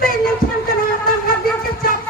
Pengen cakap tangan dia kecap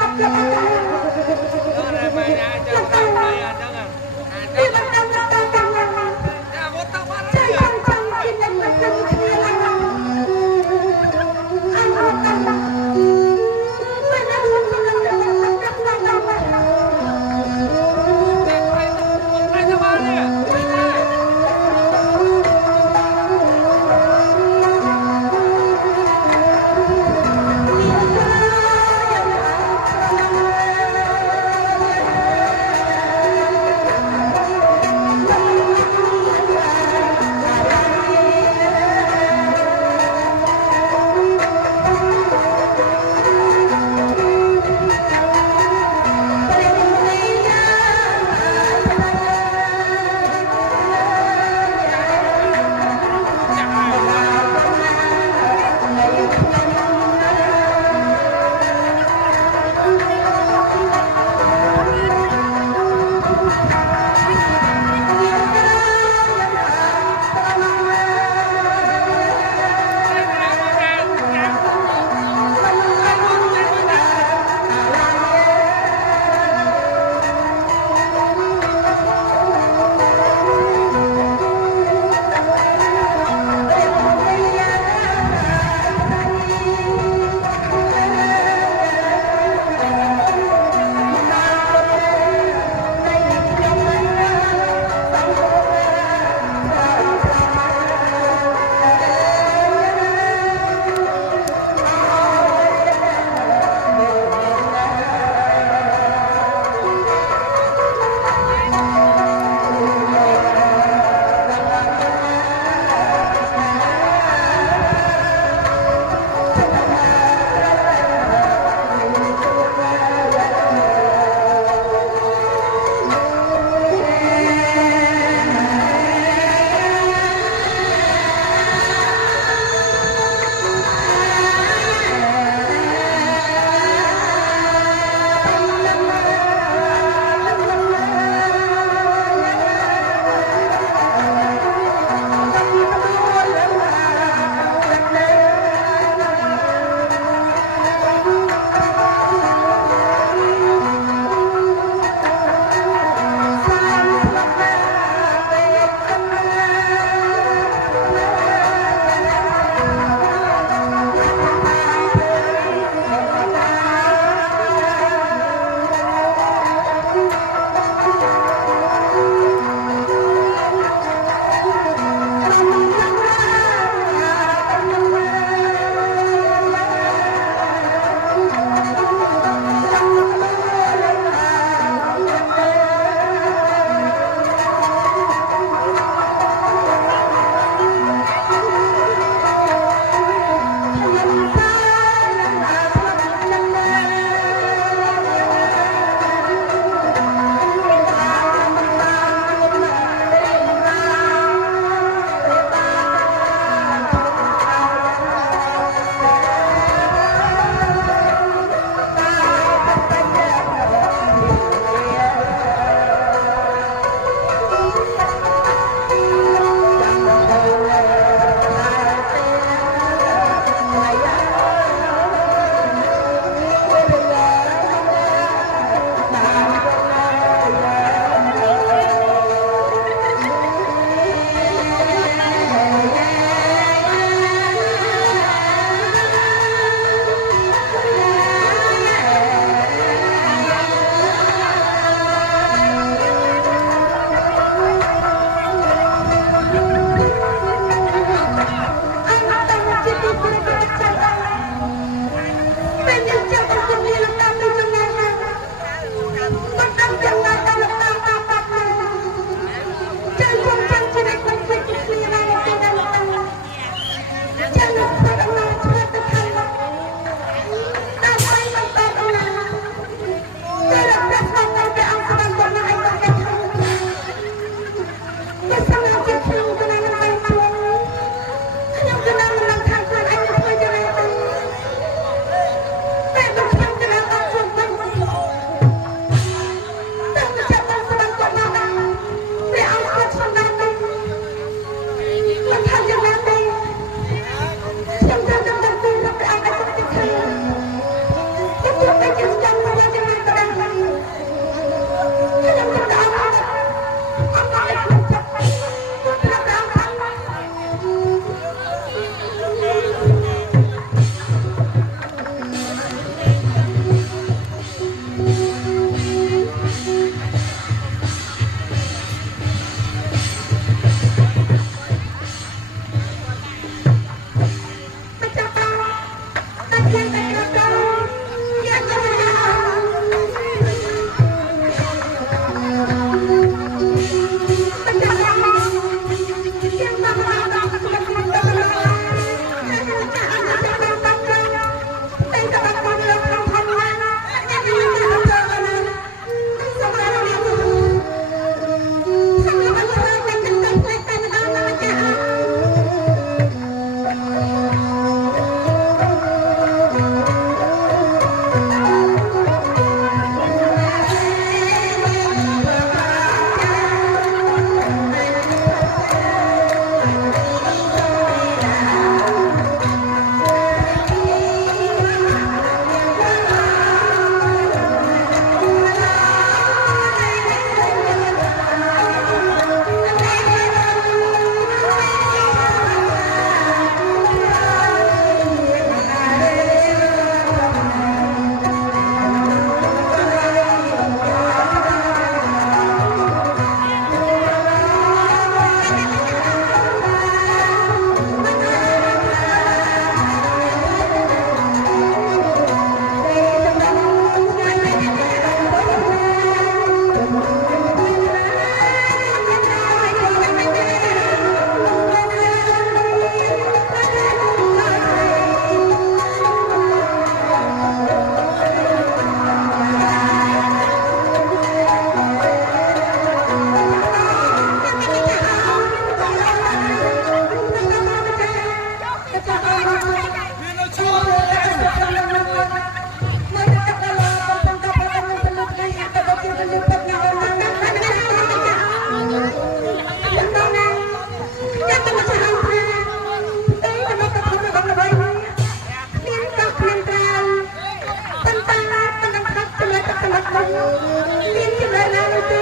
មានចំណុចណានោះទេ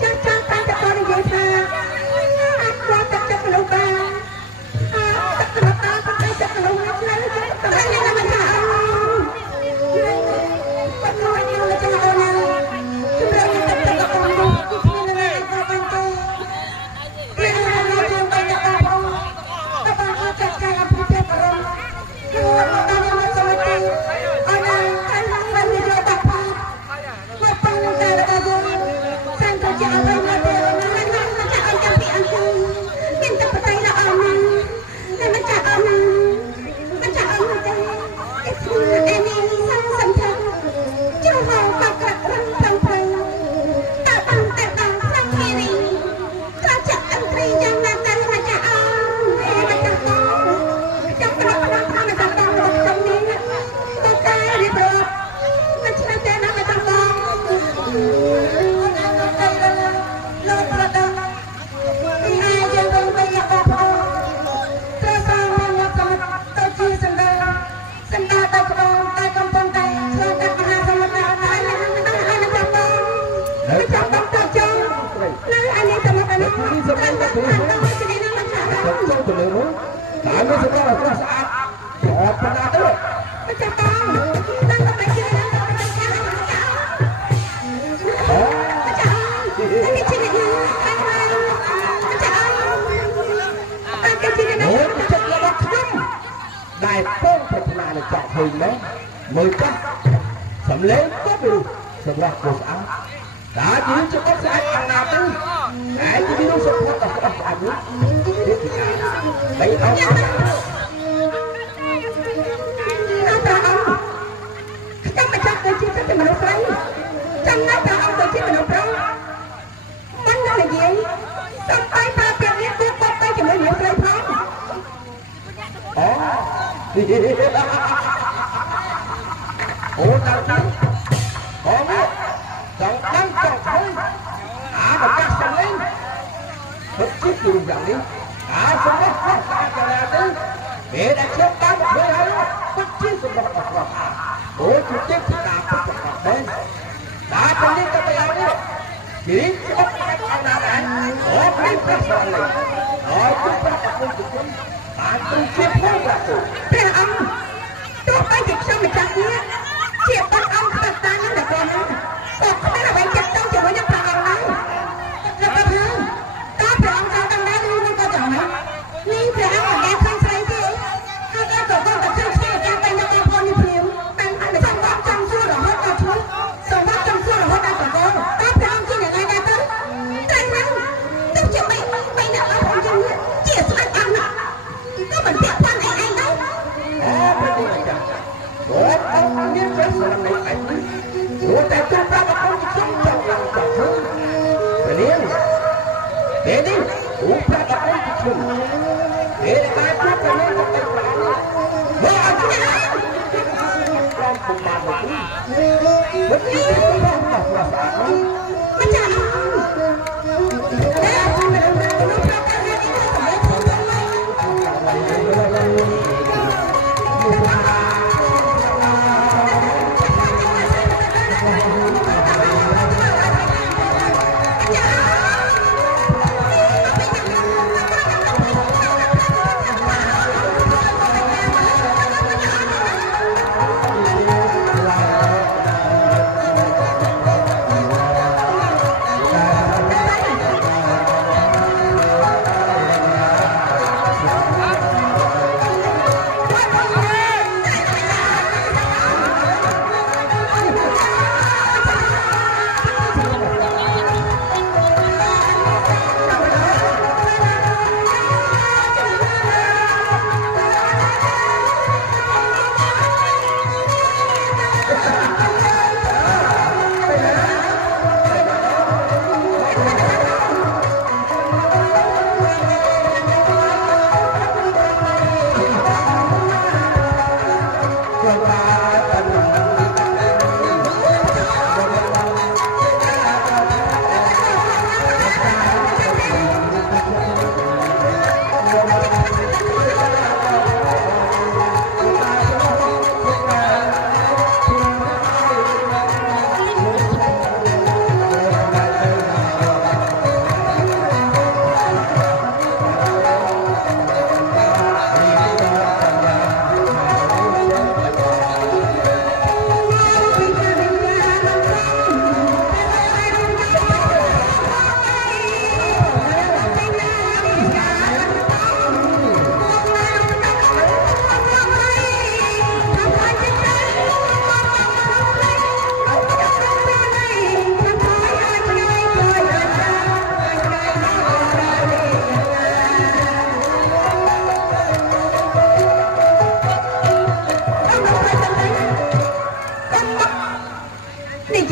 ចាស់ចាស់តែគាត់និយាយថាអាចគាត់ទឹកចិត្តមនុស្សបានទឹកចិត្តតាតែចិត្តមនុស្សនៅតែនេះមិនថាបាត់នោះយើងទៅអូនណាជំរឿនទឹកចិត្តអូននោះមាននរណាក៏បានទៅមាននរណាយើងទៅដល់បងតែបានចាត់ការអភិជាបរមគឺមកដល់មកសមត្ថអូនណាហើយបាននិយាយតាផងមកបងតែដល់យើងសានទៅជាអរិយមកទេណាណាចាក់ឲ្យចាំពីអង្គមានតែបតៃដល់អូនណាមិនចាក់អូនណាមិនចាក់អូនទេអេស្អេនេះសំខាន់ជួហៅបាក់ក្រឹករំប្រងប្រងតាបានតែដល់ក្នុងគ្នានេះក៏ចាក់អន្ត្រីយ៉ាងណាតែមកចាក់អូនមិនចាក់អូនចាំប្រកបថាមិនចាក់អូនក្នុងនេះទៅតែរៀបរាប់មិនឆ្លងតែណាមិនចាក់អូនលោកប្រដៅពីឯងយើងទៅវិញយកបងត្រូវសាងមកទៅជាសម្ដេចតែក្បងតែកំពុងតែឆ្លងកាត់មហាសមុទ្រតែមិនដឹងឲ្យមិនចាំបងមិនចាំបងទៅចុងនៅអានេះតែមកអានេះតែមិនដឹងជានេះមិនចាំបង ចូលទៅលើនោះតែមិនសម្រាប់ឲ្យស្អាតអត់ប៉ុណ្ណាទេ មិនចាំបងដឹងតែជានេះមិនចាំមិនចាំមិនចាំតែជានេះមិនចាំតែជានេះ អូចិត្តរបស់ខ្ញុំដែលពងប្រាថ្នានឹងចាក់ឃើញមកមើលចាស់សំលេងក៏ពីសម្រាប់côស្អាតតើជាច្បាប់ស្អាតខាងណាទៅតែជារូបសុភ័ក្រដ៏ស្អាតនេះនេះគឺការបីអត់ ខ្ញុំមិនចាប់ទៅជាតែមនុស្សស្រីចាំណាស់តើអង្គទៅជាមនុស្សប្រុសមិននឹងនិយាយសំបីប្រាប់ពីនេះគឺបត់ទៅជាមួយមនុស្សស្រីផង អូអូដល់ទៅអូមកចង់ដឹងចង់ឃើញប្រកាសសំលេងពិតជាគឺយ៉ាងនេះសំលេងស្អាតទៅពេលដែលខ្ញុំបានធ្វើហើយពិតជាសម្រាប់អក្រក់អូជាទេពតាពិតប្រាកដដែរតែពេលនេះទៅយ៉ាងនេះជាច្បាប់តែអត់ណាដែរអូនេះប្រសិទ្ធលេងអូគឺប្រកាសគុំគុំបានទៅជាផងបាទ ព្រះអង្គទោះបីជាខ្ញុំម្ចាស់នេះជាបាត់អង្គស្ដេចតានឹងតែគាត់នោះក៏គ្មានអ្វីចាត់ទៅជាមួយនឹងព្រះអង្គដែរแล้วก็ថាតើព្រះអង្គចង់ដឹងដែរឬមិនក៏ចង់ណានេះព្រះអង្គមិនដែលឃើញស្រីទេហើយក៏ក៏តែឃើញស្រីចាំតែនៅតាមផងនេះព្រាមតាមអនុសង្កត់ចង់សួររហូតដល់ឈ្មោះសម្រាប់ចង់សួររហូតដល់ប្រកបតើព្រះអង្គជាយ៉ាងណាដែរទៅតែហ្នឹងទៅជាបីអ្នកអស់អង្គជាស្ដេចអង្គណាក៏មិនពាក់ព័ន្ធឯងដែរ អូប្រតិចាអូអង្គមានប្រសិទ្ធនៃឯងព្រោះតែទុក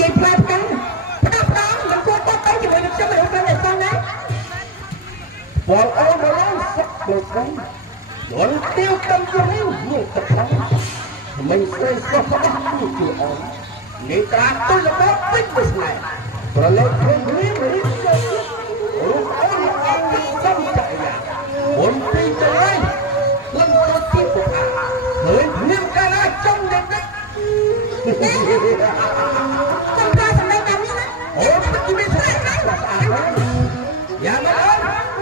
យាយផ្លែផ្កាផ្កាផ្កាមិនគួរបត់ទៅជាមួយនឹងខ្ញុំមិនដឹងតែសោះណាបងអូនមកសុខទៅស្គយល់ទៀវកំជុំនេះមកទឹកខ្លាំងមិនស្គាល់សុខរបស់គឺអូននេះក្រាទុយរបស់ពេញពិស្នេហ៍ប្រឡូកខ្លួននេះរីកទៅរូបអូនអត់ពីសំចៃណាអូនពីចៃលំទៅទីពុកហើយមានកាលចំដេកចាំការសម្ដែងតាមនេះណាអូនមិនមានស្អីណាយ៉ាងណាអូន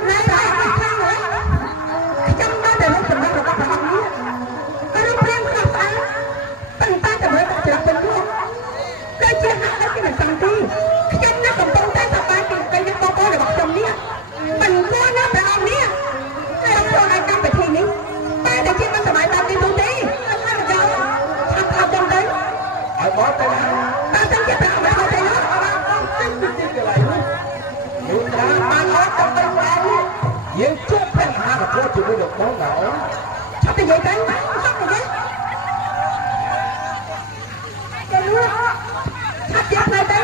ណែតែខ្លាំងហើយខ្ញុំបានតែរកសម្ដែងរបស់ព្រះអង្គនេះក៏រំព្រាងខ្លះស្អាតប៉ុន្តែតែមើលតែច្រឹកទៅនោះគឺជាហាក់ដូចជាមិនសំទីខ្ញុំនឹងកំពុងតែសប្បាយពីពេលនេះបងប្អូនរបស់ខ្ញុំនេះមិនគួរណាព្រះអង្គនេះហើយចូលឲ្យកម្មវិធីនេះតែតែជាមិនសប្បាយតាមទីនោះទេហើយថាមកដល់ឆាប់ថតទៅឲ្យបងទៅណាតែតែជាព្រះអង្គមកទៅនោះទីកន្លែងនេះយើងត្រូវបានអត់ទៅបានយើងជួបបញ្ហាប្រកបជាមួយលោកបងណាអូនឆាប់ទៅនិយាយទៅឆាប់ទៅនិយាយទៅនោះឆាប់ទៀតទៅទៅ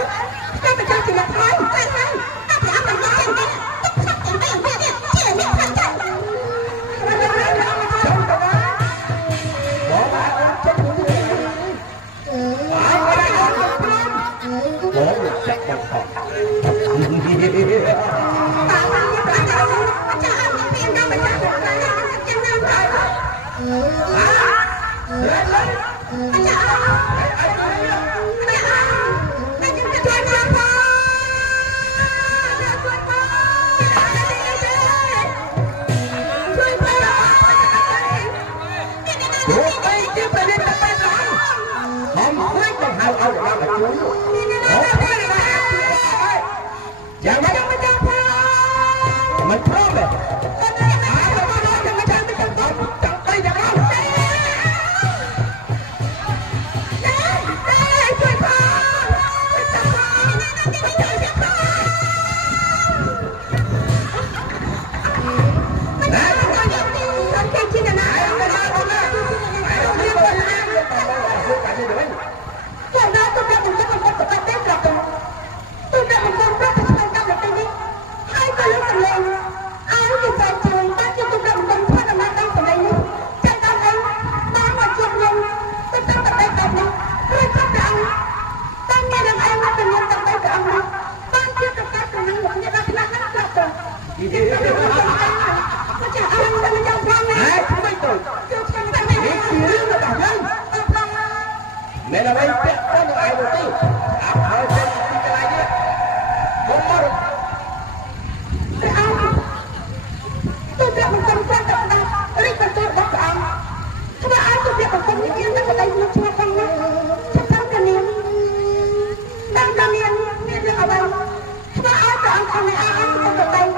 ខ្ញុំទៅចាំជាអ្នកហើយតែហើយតែព្រះអង្គមិនយកទេទុកឆាប់ទៅទៅជាអ្នកខាងចាស់ចាំទៅណាបងបានចិត្តមួយបានបានអត់បងចិត្តបងខំតាតាជាប្រាជ្ញាចាស់អង្គពីអង្គម្ចាស់ចាំនៅហើយហើយចាស់ជួយមកផងជួយមកលោកអីជាប្រទេសតែបានខ្ញុំមិនបង្ហៅឲ្យដល់ជួយយ៉ាងម៉េចមិនចាំផងមិនព្រមទេMẹ là bên biết có một ai đầu tiên áp hơi trên cái này đi không có được tôi biết một con quan trọng đâu lấy con tôi bắt ông các bạn tôi biết một con những yên tất cả đây nó chưa không nhé chắc chắn cả niềm đang cả niềm niềm là ở đâu các bạn cho ông không này ai không được đây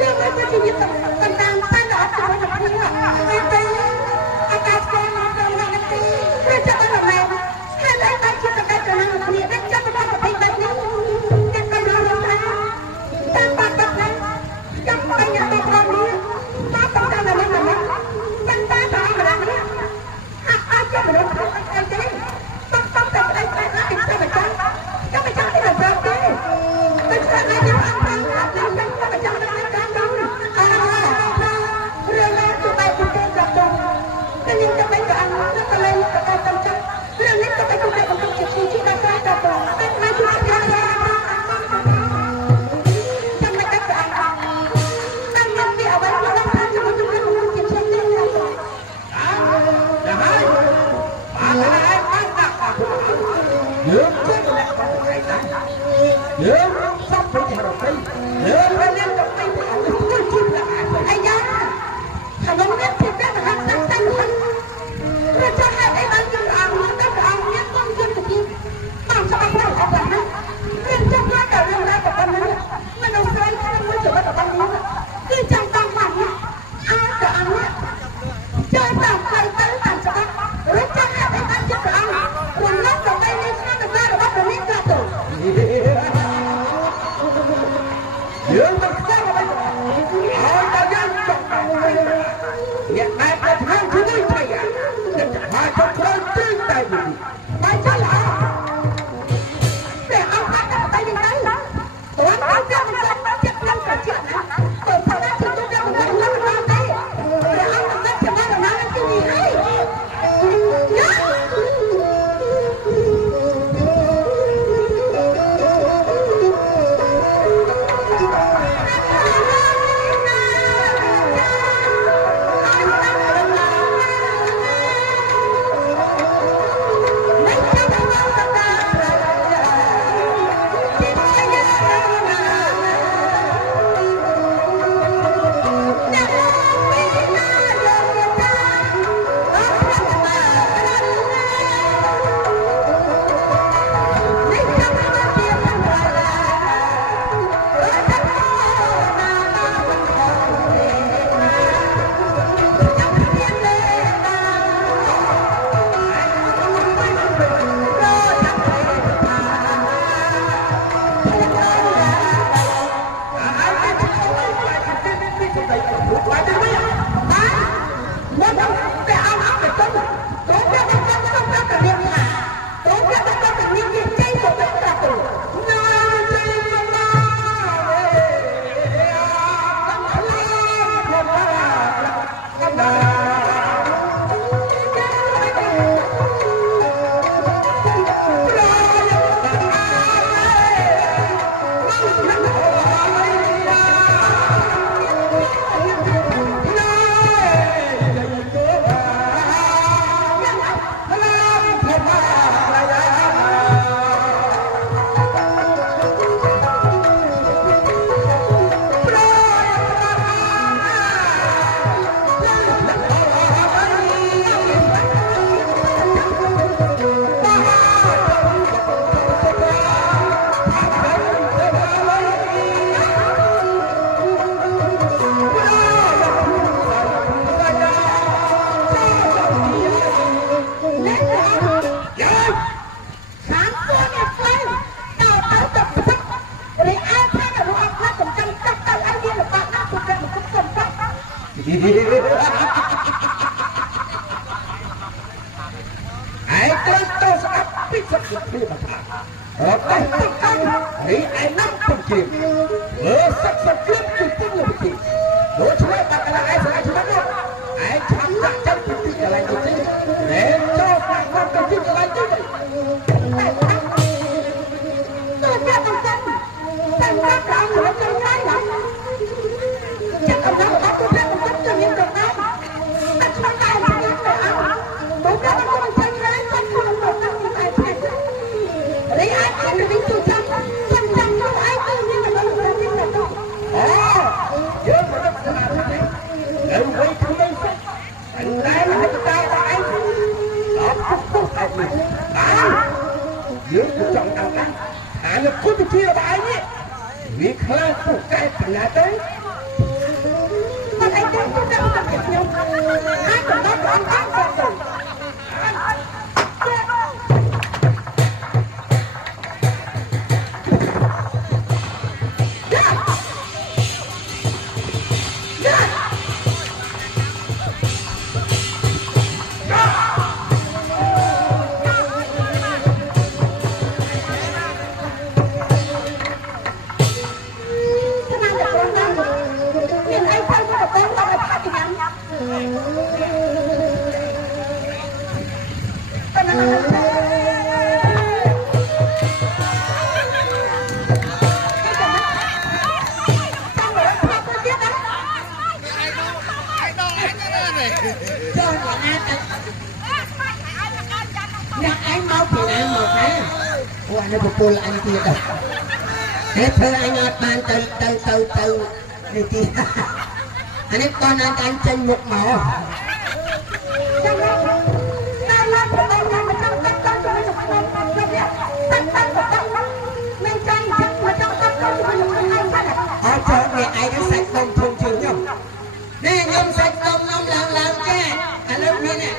liên quan tới chuyện tầm tầm tầm tan đã cho nó được như vậy đây atas con nó không là cái gì nên cho tôi làm này hai tay chưa được cái nào là niệm rất chắc là phải tay này cái tay nào là tăng tăng tăng này trong tay nhà tôi còn đi ta tăng tăng là lên là tăng tăng tăng là lên ai cho mình được cái gì tăng tăng tăng cái này là sao mà tăng cái mà tăng thì là sao thế mình sẽ lấy những ăn tăng tăng tăng mà tăng tăng tăng tăng rồi là tụi bay cũng chơi gặp tụi cái những cái mấy cái ăn nó có lên cái cái tăng tăng rồi lấy cái cái cái cái cái chỉ là cái gặp tụi mai chúng ta ra trong mấy cái ăn tăng nhân đi ở bên nó đang ăn cho chúng ta cũng chịu chết lên rồi là hai bạn đặt nước chết là con ngày này nước sắp phải chạy đầu tiên nước lên lên đầu tiên thì ông cứ chim là ai da thằng ông biết thì cái là hắn tăng tăng hơn rồi cho hai cái ăn những ăn những cái ăn những con chân của chim làm sao anh không học làm nên trong hai cái đường ra của con nữa mà đầu tiên nó mới chịu bắt đầu con nữa cứ trong tăng mạnh nhá ai cái ăn nhá chơi tao phải tới làm cho con rồi cho hai cái ăn những cái ăn còn lát đầu đây lên sang được ra rồi bắt đầu lên ra tủ dưỡng mình sao mà bây giờ hỏi ta dân chọc Việt Nam có tháng thứ mấy thầy à Nhật hai trong khối trên tay mình Tại sao lại để ពីសុខភាពថាអត់ទេនេះឯណាំពុំជាលើសុខភាពគឺពុំលោកទីដូចឆ្លើយបាត់កន្លងឯងស្អាតច្បាស់នោះឯងឆាប់ដាក់ចិត្តពីទីកន្លែងនេះទេចូលដាក់មកទៅទីកន្លែងនេះទៅចាប់កំណត់ដល់លោកចង់ណាស់ចាប់កំណត់ដល់លោកចង់ជំនាញកំណត់តែឆ្លងដល់ជំនាញទៅអត់僕ក៏មិនចង់ឆ្លើយគាត់ខ្លួនមកដល់តែផ្លែរីអាចទៅវិញទៅចាំនោះឯងគឺមានតែលោកទៅវិញទៅអូយើងមិនដឹងថាទេនៅវ័យក្មេងសិនតែហត់តែឯងដល់ពុកឯងបានយើងក៏ចង់ដល់ដែរអាលោកគុណជារបស់ឯងនេះវាខ្លាំងពុកកែប៉ុណ្ណាទៅមកឯងទៅទៅខ្ញុំអាចកំណត់បានតាមទៅnó bột bột anh kia đâu, hết thôi anh ngọt bàn từ đi kia, anh ấy con anh chân một màu, ở chỗ này ai đã sạch đông thùng trường nhom, đây nhom sạch đông nhom làng che, anh lúc này nè,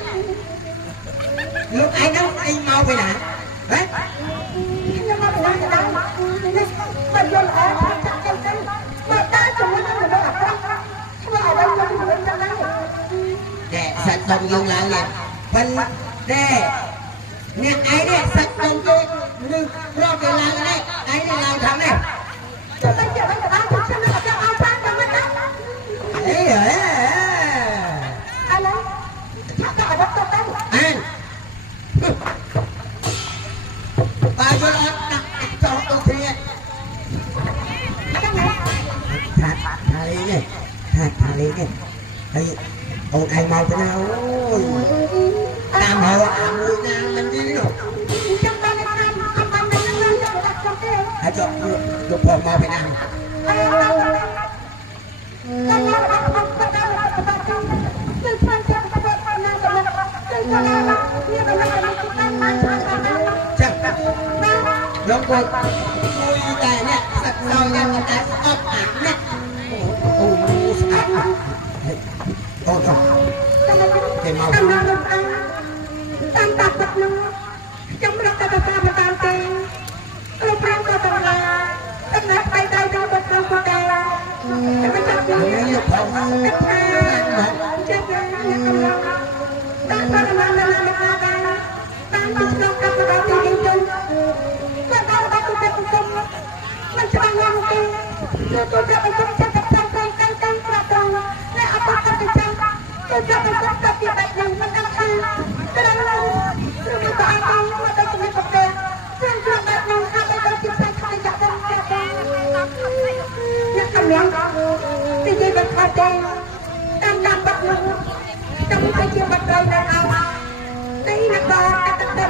lúc ai nấu anh mau về nào, đấy. Để sạch đồng dùng lại nè phần để nè ai để sạch đồng tôi nhưng lo cái làng này ai để làm thằng này ấy ấy anh bao nhiêu lắm cho tôi thi thà lý này đây ông anh mau thế nào ôi tam hồ mùi nàng làm gì nữa hãy cho phòng mau thế nào Long quay mùi tài nè sạch sau nha người ta ốp ạc nè ôi thì màu tam tạc bật lưng trong lúc ta mà tam tiền lúc rong ta tầm là tất cả bay tay trong bật lưng của ta cái chắc gì như phòng chết rồi tam ta làm tam bật lưng ta mà tam tiền chung ta đâu ta cũng biết chung mình sẽ ăn ngon tôi sẽ ăn chung chắc chắn căng và toàn để áp đặt cái chân tôi sẽ ăn chung tập việc bạch lần mình ăn khai cái đó là tôi có ăn không mà tôi cũng biết tập đề tôi sẽ bạch lần hai cái tôi chịu sai khai dạ đơn nhắc cầm miệng thì gì bạch khai đề tam bạch lần trong cái chiều bạch đời này nào đây là có cái tập đề